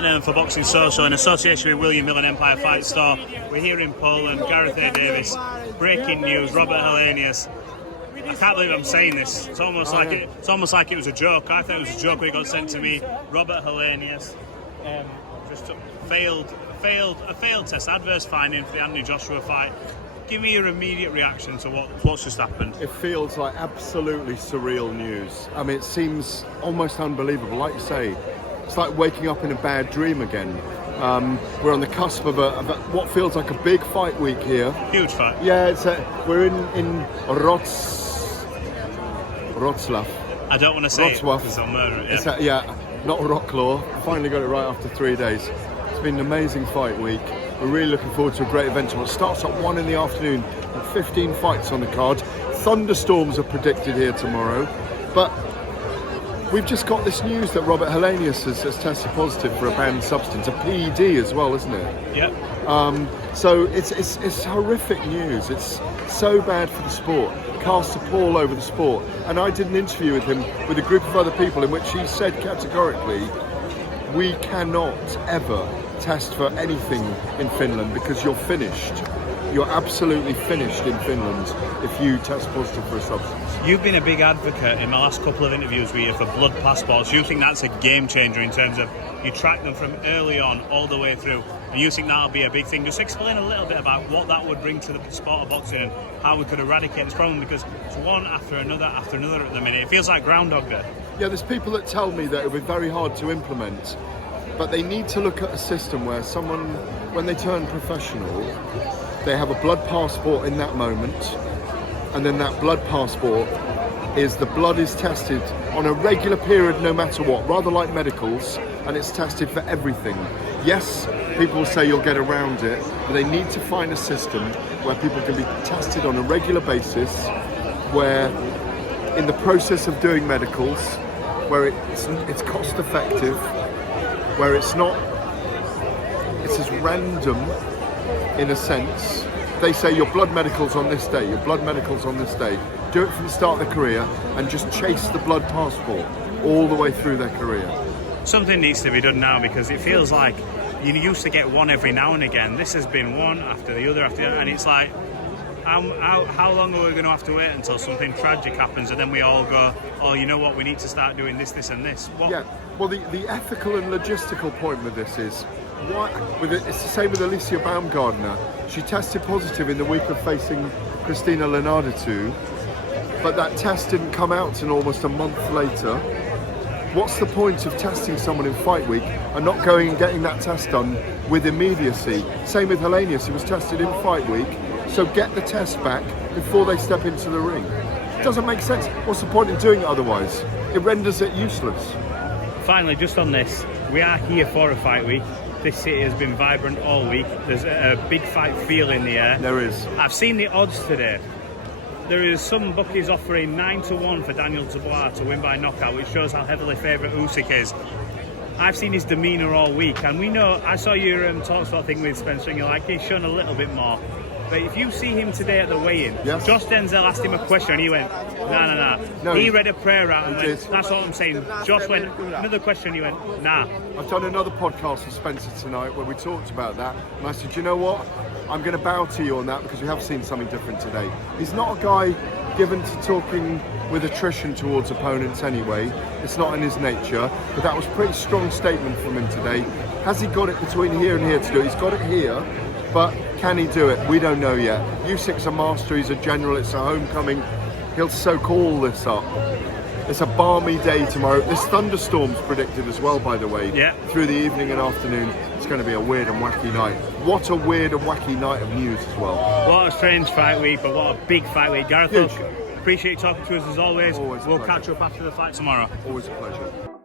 Lenihan for Boxing Social in association with William Millen Empire Fight Store. We're here in Poland. Gareth A. Davies. Breaking news. Robert Helenius. I can't believe I'm saying this. It's almost like it was a joke. I thought it was a joke when it got sent to me. Robert Helenius just took a failed test, adverse finding for the Anthony Joshua fight. Give me your immediate reaction to what's just happened. It feels like absolutely surreal news. I mean, it seems almost unbelievable. Like you say, it's like waking up in a bad dream again. We're on the cusp of what feels like a big fight week here. Huge fight. Yeah, we're in Wrocław. I don't want to say Wrocław. It because I'll murder it. Yeah, not Wrocław. Finally got it right after 3 days. It's been an amazing fight week. We're really looking forward to a great event. It starts at 1 in the afternoon and 15 fights on the card. Thunderstorms are predicted here tomorrow. But we've just got this news that Robert Helenius has tested positive for a banned substance, a PED as well, isn't it? Yep. So it's horrific news. It's so bad for the sport. Casts a pall over the sport. And I did an interview with him with a group of other people in which he said categorically, we cannot ever test for anything in Finland because you're finished. You're absolutely finished in Finland if you test positive for a substance. You've been a big advocate in my last couple of interviews with you for blood passports. You think that's a game changer in terms of you track them from early on all the way through, and you think that'll be a big thing. Just explain a little bit about what that would bring to the sport of boxing and how we could eradicate this problem, because it's one after another at the minute. It feels like Groundhog Day. Yeah, there's people that tell me that it would be very hard to implement, but they need to look at a system where someone, when they turn professional, they have a blood passport in that moment, and then that blood passport is the blood is tested on a regular period no matter what, rather like medicals, and it's tested for everything. Yes, people will say you'll get around it, but they need to find a system where people can be tested on a regular basis, where in the process of doing medicals, where it's cost effective, where it's as random in a sense. They say your blood medical's on this day, your blood medical's on this day. Do it from the start of their career and just chase the blood passport all the way through their career. Something needs to be done now, because it feels like you used to get one every now and again. This has been one after the other, and it's like, how long are we going to have to wait until something tragic happens and then we all go, oh, you know what, we need to start doing this, this and this? What? Yeah, well, the ethical and logistical point with this is, it's the same with Alicia Baumgardner. She tested positive in the week of facing Christina Lenardatu, but that test didn't come out until almost a month later. What's the point of testing someone in fight week and not going and getting that test done with immediacy? Same with Helenius, he was tested in fight week, so get the test back before they step into the ring. It doesn't make sense. What's the point in doing it otherwise? It renders it useless. Finally, just on this, we are here for a fight week. This city has been vibrant all week. There's a big fight feel in the air. There is. I've seen the odds today. There is some bookies offering 9-1 for Daniel Dubois to win by knockout, which shows how heavily favourite Usyk is. I've seen his demeanour all week, and we know, I saw your TalkSport thing with Spencer, and you're like, he's shown a little bit more. But if you see him today at the weigh-in, yes. Josh Denzel asked him a question and he went, no. He read a prayer out and went, that's what I'm saying. Josh went, another question, he went, nah. I've done another podcast with Spencer tonight where we talked about that, and I said, you know what? I'm going to bow to you on that because we have seen something different today. He's not a guy given to talking with attrition towards opponents anyway. It's not in his nature, but that was a pretty strong statement from him today. Has he got it between here and here to do it? He's got it here, but can he do it? We don't know yet. Usyk's a master, he's a general, it's a homecoming. He'll soak all this up. It's a balmy day tomorrow. There's thunderstorms predicted as well, by the way, through the evening and afternoon. It's going to be a weird and wacky night. What a weird and wacky night of news as well. What a strange fight week, but what a big fight week. Gareth, appreciate you talking to us as always. Always we'll catch up after the fight tomorrow. Always a pleasure.